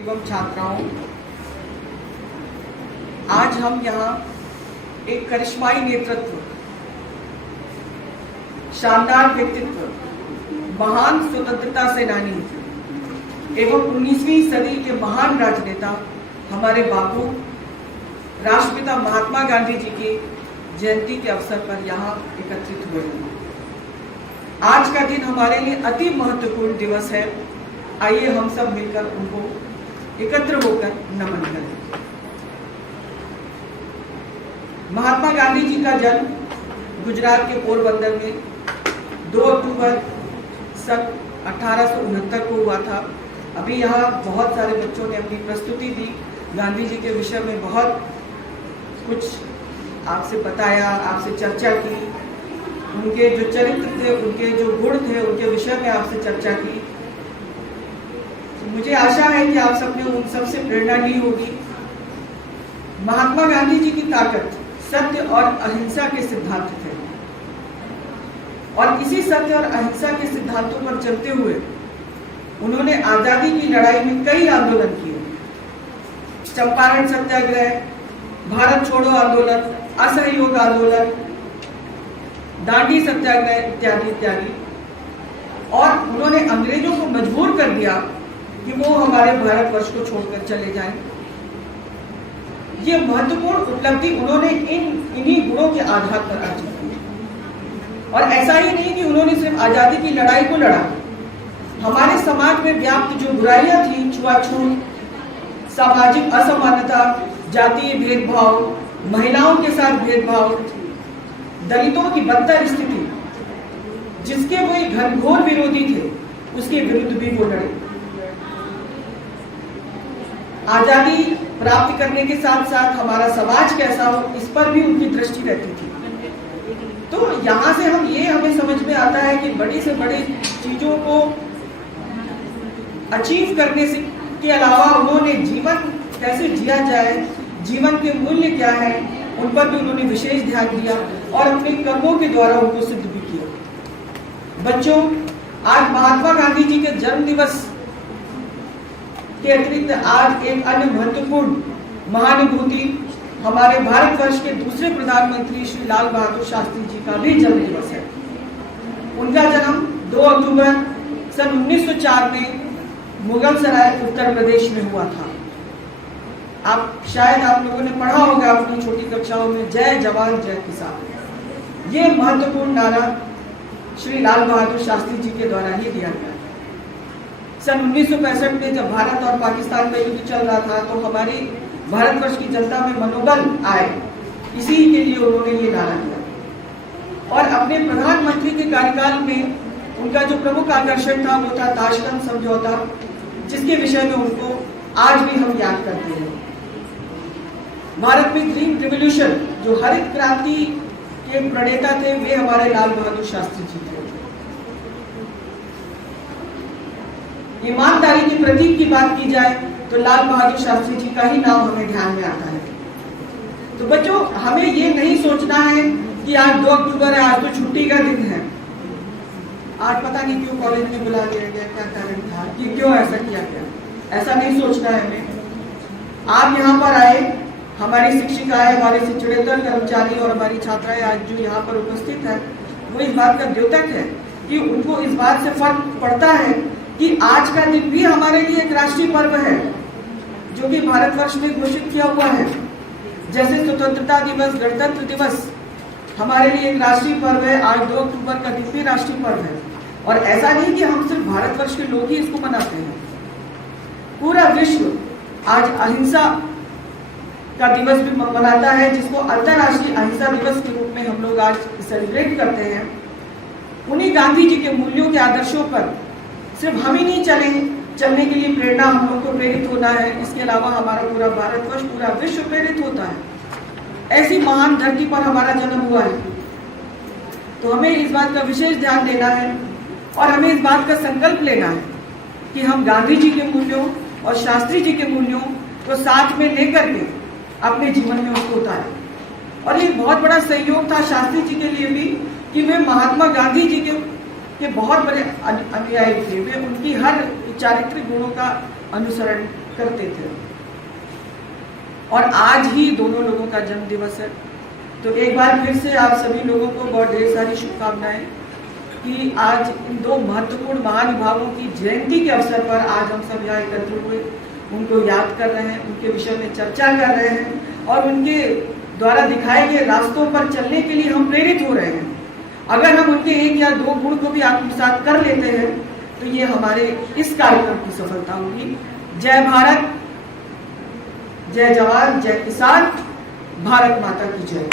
एवं छात्राओं, आज हम यहाँ एक करिश्माई नेतृत्व, शानदार व्यक्तित्व, महान स्वतंत्रता सेनानी एवं 19वीं सदी के महान राजनेता हमारे बापू राष्ट्रपिता महात्मा गांधी जी की जयंती के अवसर पर यहाँ एकत्रित हुए हैं। आज का दिन हमारे लिए अति महत्वपूर्ण दिवस है। आइए हम सब मिलकर उनको एकत्र होकर नमन करें। महात्मा गांधी जी का जन्म गुजरात के पोरबंदर में 2 अक्टूबर सन 1869 को हुआ था। अभी यहाँ बहुत सारे बच्चों ने अपनी प्रस्तुति दी, गांधी जी के विषय में बहुत कुछ आपसे बताया, आपसे चर्चा की, उनके जो चरित्र थे, उनके जो गुण थे, उनके विषय में आपसे चर्चा की। मुझे आशा है कि आप सबने उन सब से प्रेरणा ली होगी। महात्मा गांधी जी की ताकत सत्य और अहिंसा के सिद्धांत थे और इसी सत्य और अहिंसा के सिद्धांतों पर चलते हुए उन्होंने आजादी की लड़ाई में कई आंदोलन किए। चंपारण सत्याग्रह, भारत छोड़ो आंदोलन, असहयोग आंदोलन, दांडी सत्याग्रह इत्यादि इत्यादि। और उन्होंने अंग्रेजों को मजबूर कर दिया कि वो हमारे भारतवर्ष को छोड़कर चले जाएं। ये महत्वपूर्ण उपलब्धि उन्होंने इन्हीं गुणों के आधार पर अर्जित की। और ऐसा ही नहीं कि उन्होंने सिर्फ आजादी की लड़ाई को लड़ा, हमारे समाज में व्याप्त जो बुराइयां थी, छुआछूत, सामाजिक असमानता, जातीय भेदभाव, महिलाओं के साथ भेदभाव, दलितों की बदतर स्थिति, जिसके वो एक घनघोर विरोधी थे, उसके विरुद्ध भी वो लड़े। आजादी प्राप्त करने के साथ साथ हमारा समाज कैसा हो, इस पर भी उनकी दृष्टि रहती थी। तो यहाँ से हमें समझ में आता है कि बड़ी से बड़ी चीजों को अचीव करने से के अलावा उन्होंने जीवन कैसे जिया जाए, जीवन के मूल्य क्या है, उन पर भी उन्होंने विशेष ध्यान दिया और अपने कर्मों के द्वारा उनको सिद्ध भी किया। बच्चों, आज महात्मा गांधी जी के जन्म दिवस के अतिरिक्त आज एक अन्य महत्वपूर्ण महानुभूति हमारे भारतवर्ष के दूसरे प्रधानमंत्री श्री लाल बहादुर शास्त्री जी का भी जन्म दिवस है। उनका जन्म 2 अक्टूबर सन 1904 में मुगलसराय उत्तर प्रदेश में हुआ था। शायद आप लोगों ने पढ़ा होगा अपनी छोटी कक्षाओं में, जय जवान जय किसान। ये महत्वपूर्ण नारा श्री लाल बहादुर शास्त्री जी के द्वारा ही दिया गया। सन 1965 में जब भारत और पाकिस्तान का युद्ध चल रहा था तो हमारी भारतवर्ष की जनता में मनोबल आए, इसी के लिए उन्होंने ये नारा दिया। और अपने प्रधानमंत्री के कार्यकाल में उनका जो प्रमुख आकर्षण था वो था ताशकंद समझौता, जिसके विषय में उनको आज भी हम याद करते हैं। भारत में ग्रीन रिवॉल्यूशन, जो हरित क्रांति के प्रणेता थे, वे हमारे लाल बहादुर शास्त्री जी थे। ईमानदारी के प्रतीक की बात की जाए तो लाल बहादुर शास्त्री जी का ही नाम हमें ध्यान में आता है। तो बच्चों, हमें ये नहीं सोचना है कि आज 2 अक्टूबर है, आज तो छुट्टी का दिन है, आज पता नहीं क्यों कॉलेज में बुला लिया गया, क्या कारण था कि क्यों ऐसा किया गया। ऐसा नहीं सोचना है हमें। आप यहाँ पर आए, हमारी शिक्षिकाएं, हमारे शिक्षणेतर कर्मचारी और हमारी छात्राएं आज जो यहाँ पर उपस्थित है, वो इस बात का द्योतक है कि उनको इस बात से फर्क पड़ता है कि आज का दिन भी हमारे लिए एक राष्ट्रीय पर्व है, जो कि भारतवर्ष में घोषित किया हुआ है। जैसे स्वतंत्रता दिवस, गणतंत्र दिवस हमारे लिए एक राष्ट्रीय पर्व है, आज 2 अक्टूबर का दिन भी राष्ट्रीय पर्व है। और ऐसा नहीं कि हम सिर्फ भारतवर्ष के लोग ही इसको मनाते हैं, पूरा विश्व आज अहिंसा का दिवस भी मनाता है, जिसको अंतर्राष्ट्रीय अहिंसा दिवस के रूप में हम लोग आज सेलिब्रेट करते हैं। उन्हीं गांधी जी के मूल्यों के आदर्शों पर सिर्फ हम ही नहीं चलने के लिए प्रेरणा हम लोग को प्रेरित होना है, इसके अलावा हमारा पूरा भारतवर्ष, पूरा विश्व प्रेरित होता है। ऐसी महान धरती पर हमारा जन्म हुआ है, तो हमें इस बात का विशेष ध्यान देना है और हमें इस बात का संकल्प लेना है कि हम गांधी जी के मूल्यों और शास्त्री जी के मूल्यों को साथ में लेकर के अपने जीवन में उसको उतारें। और ये बहुत बड़ा सहयोग था शास्त्री जी के लिए भी कि वे महात्मा गांधी जी के बहुत बड़े अनुयायी थे। वे उनकी हर चारित्रिक गुणों का अनुसरण करते थे। और आज ही दोनों लोगों का जन्म दिवस है। तो एक बार फिर से आप सभी लोगों को बहुत ढेर सारी शुभकामनाएं कि आज इन दो महत्वपूर्ण महानुभावों की जयंती के अवसर पर आज हम सब यहाँ एकत्र हुए, उनको याद कर रहे हैं, उनके विषय में चर्चा कर रहे हैं और उनके द्वारा दिखाए गए रास्तों पर चलने के लिए हम प्रेरित हो रहे हैं। अगर हम उनके एक या दो गुण को भी आत्मसात कर लेते हैं तो ये हमारे इस कार्यक्रम की सफलता होगी। जय भारत, जय जवान, जय किसान, भारत माता की जय।